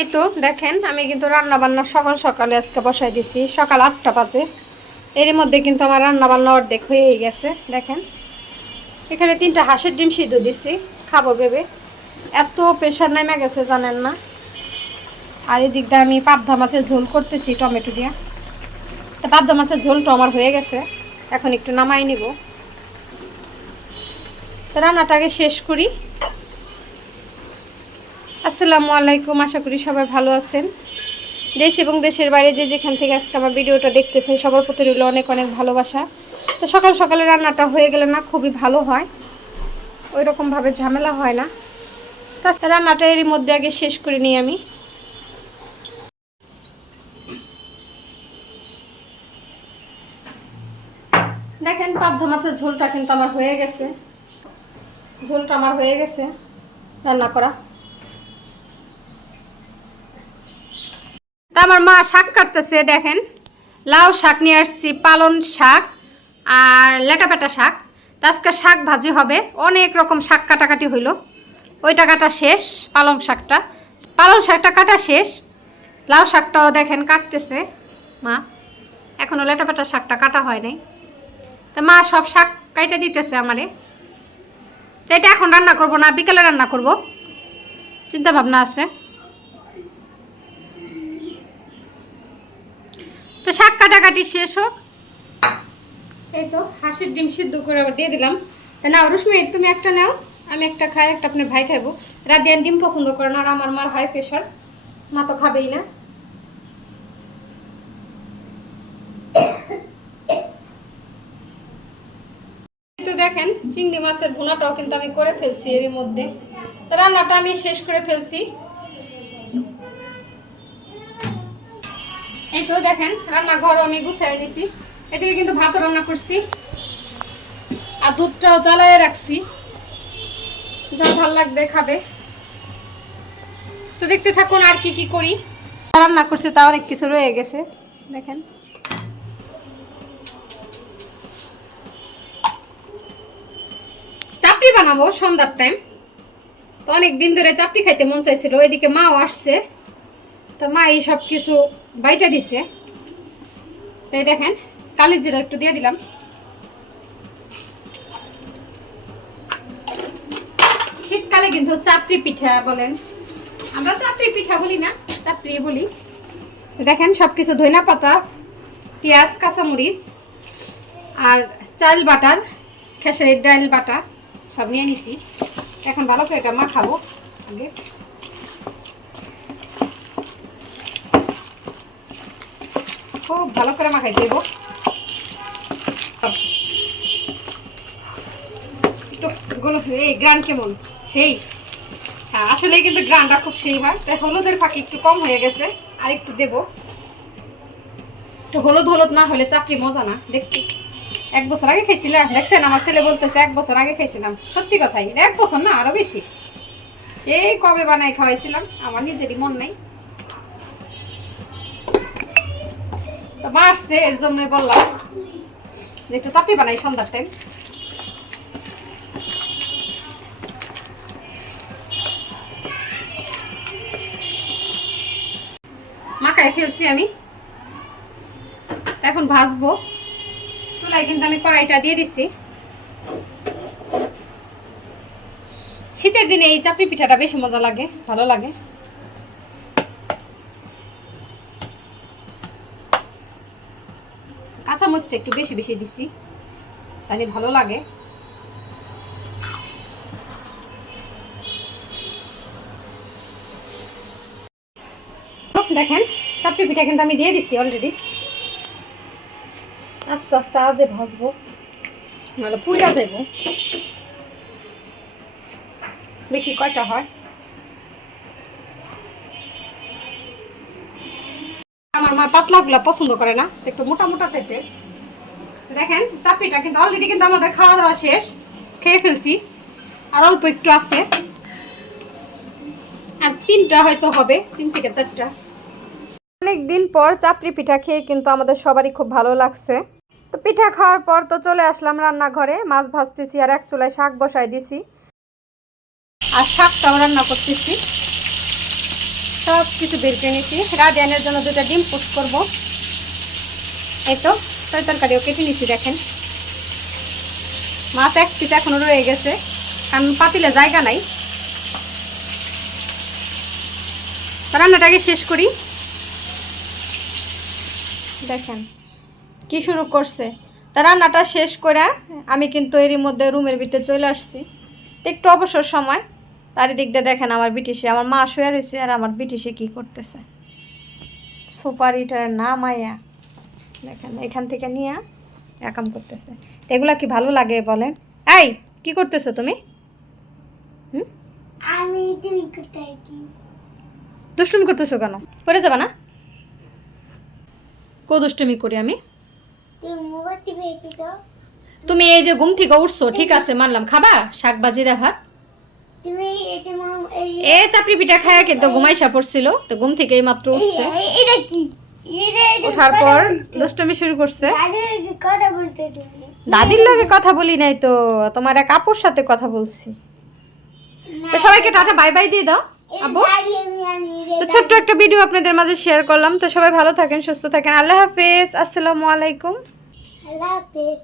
এই তো দেখেন, আমি কিন্তু রান্না বান্না সকাল সকালে আজকে বসাই দিছি। সকাল আটটা বাজে। এর মধ্যে কিন্তু আমার রান্না বান্না অর্ধেক হয়েই গেছে, দেখেন। এখানে তিনটা হাঁসের ডিম সিদ্ধ দিছি, খাব ভেবে। এত প্রেশার নেমে গেছে, জানেন না। আর এদিক দিয়ে আমি পাবদা মাছের ঝোল করতেছি, টমেটো দিয়ে। তা পাবদা মাছের ঝোলটা আমার হয়ে গেছে, এখন একটু নামাই নিব। তো রান্নাটাকে শেষ করি। আসসালামু আলাইকুম, আশা করি সবাই ভালো আছেন। দেশ এবং দেশের বাইরে যে যেখান থেকে আজকে আমার ভিডিওটা দেখতেছেন, সবার প্রতি রইল অনেক অনেক ভালোবাসা। তো সকাল সকালে রান্নাটা হয়ে গেলে না খুবই ভালো হয় ওই রকমভাবে ঝামেলা হয় না। তাছাড়া রান্নাটা এরই মধ্যে আগে শেষ করে নিই আমি। দেখেন, পাবদা মাছের ঝোলটা কিন্তু আমার হয়ে গেছে। ঝোলটা আমার হয়ে গেছে। রান্না করা। তা আমার মা শাক কাটতেছে, দেখেন। লাউ শাক নিয়ে আসছি, পালন শাক আর লেটাপেটা শাক। আজকে শাক ভাজি হবে, অনেক রকম শাক কাটাকাটি হইল। ওইটা কাটা শেষ, পালং শাকটা। পালং শাকটা কাটা শেষ। লাউ শাকটাও দেখেন কাটতেছে, মা। এখনও লেটাপেটা শাকটা কাটা হয় নাই। তা মা সব শাক কাইটা দিতেছে আমারে। এটা এখন রান্না করব না, বিকেলে রান্না করব। চিন্তা ভাবনা আছে। তো শাক কাটাকাটি শেষ হোক। এই তো, হাঁসের ডিম সিদ্ধ করে আবার দিয়ে দিলাম। নাও রুশ্মি তুমি একটা নাও, আমি একটা খাই, একটা আপনার ভাই খাইবো। রাদিয়ান ডিম পছন্দ করে না, আর আমার মার হাই প্রেশার মা তো খাবেই না। তো দেখেন, চিংড়ি মাছের ভুনাটাও কিন্তু আমি করে ফেলছি এরই মধ্যে। রান্নাটা আমি শেষ করে ফেলছি। তো দেখেন, রান্নাঘরও আমি গুছাই দিছি। এদিকে কিন্তু ভাতও রান্না করছি। আর দুধটাও জ্বালায় রাখছি। যা ভালো লাগবে খাবে। তো দেখতে থাকুন আর কি কি করি। রান্না করছি তা অনেক কিছু রয়ে গেছে। দেখেন। চাপড়ি বানাবো সন্ধ্যার টাইম তো অনেক দিন ধরে চাপড়ি খাইতে মন চাইছিল, ওইদিকে মাও আসছে। তো মা এই সব কিছু বাইটা দিছে। তাই দেখেন কালি জিরা একটু দিয়ে দিলাম। শীতকালে কিন্তু চাপড়ি পিঠা বলেন। আমরা চাপড়ি পিঠা বলি না, চাপড়ি বলি। দেখেন সব কিছু ধইনা পাতা, পেঁয়াজ, কাঁচামরিচ, আর চাল বাটার, খেসারির ডাল বাটা সব নিয়ে নিছি। এখন ভালো করে এটা মাখাবো আগে। খুব ভালো করে মাখাই দেব। সেই। হ্যাঁ আসলে কিন্তু গ্রানটা খুব সেই হয়। তাই হলুদের ফাঁকি একটু কম হয়ে গেছে। আর একটু দেব। একটু হলুদ হলুদ না হলে চাপড়ি মজা না, দেখতে। এক বছর আগে খাইছিলাম দেখছেন, আমার ছেলে বলতেছে, এক বছর আগে খাইছিলাম সত্যি কথাই, এক বছর না, আরও বেশি। সেই কবে বানাই খাওয়াইছিলাম, আমার নিজেরই মন নাই। তো মা আসছে এর জন্যই বললাম যে একটু চাপড়ি বানাই সন্ধ্যার টাইম মাখায় ফেলছি আমি। এখন ভাজবো। চুলায় কিন্তু আমি কড়াইটা দিয়ে দিছি। শীতের দিনে এই চাপড়ি পিঠাটা বেশি মজা লাগে, ভালো লাগে। কাঁচা মরিচটা একটু বেশি বেশি দিছি, তাহলে ভালো লাগে। দেখেন, চাপড়ি পিঠা কিন্তু আমি দিয়ে দিছি অলরেডি আস্তে আস্তে আজে ভাজবো, নাহলে পুইরা যাইব। দেখি কয়টা হয়। আমার মা পাতলাগুলা পছন্দ করে না একটু মোটা মোটা টাইপের দেখেন চাপিটা কিন্তু অলরেডি কিন্তু আমাদের খাওয়া দাওয়া শেষ খেয়ে ফেলছি। আর অল্প একটু আছে। আর তিনটা হয়তো হবে তিন থেকে চারটা। অনেক দিন পর চাপড়ি পিঠা খেয়ে কিন্তু আমাদের সবারই খুব ভালো লাগছে। তো পিঠা খাওয়ার পর তো চলে আসলাম রান্নাঘরে মাছ ভাজতেছি আর এক চুলায় শাক বসাই দিছি। আর শাকটাও রান্না করতেছি। সব কিছু বের করে নিয়েছি। রাধিয়ানের জন্য দুটা ডিম পোস্ট করব। এই তো তরি তরকারিও কেটে নিচ্ছি দেখেন। মাছ এক পিস এখনও রয়ে গেছে, কারণ পাতিলে জায়গা নাই। রান্নাটাকে শেষ করি। দেখেন, কি শুরু করছে? তা রান্নাটা শেষ করে আমি কিন্তু এরই মধ্যে রুমের ভিতরে চলে আসছি। একটু অবসর সময়। তারই দিক দিয়ে দেখেন আমার বিটিশে আমার মা শুয়ে রয়েছে আর আমার বিটিশে কি করতেছে? সুপার সুপারিটার নাম আয়া। দেখেন এখান থেকে নিয়ে একাম করতেছে। এগুলা কি ভালো লাগে বলেন? এই কি করতেছো তুমি? হুম? আমি দুষ্টুমি করতেছো কেন? করে যাবা না? কো দুষ্টুমি করি আমি? তুমি এই যে ঘুম থেকে উঠছো ঠিক আছে মানলাম। খাবা? শাক ভাজি ভাত। এ চাপড়ি পিঠা খায় কিন্তু ঘুমাইসা পড়ছিল তো ঘুম থেকে এই মাত্র উঠছে এটা কি? ওঠার পর দুষ্টুমি শুরু করছে। দাদুর লগে কথা বলি নাই তো তোমার এক আপুর সাথে কথা বলছি। তো সবাইকে টাটা বাই বাই দিয়ে দাও আনি তো ছোট্ট একটা ভিডিও আপনাদের মাঝে শেয়ার করলাম তো সবাই ভালো থাকেন সুস্থ থাকেন। আল্লাহ হাফেজ আসসালামু আলাইকুম। আল্লাহ হাফেজ।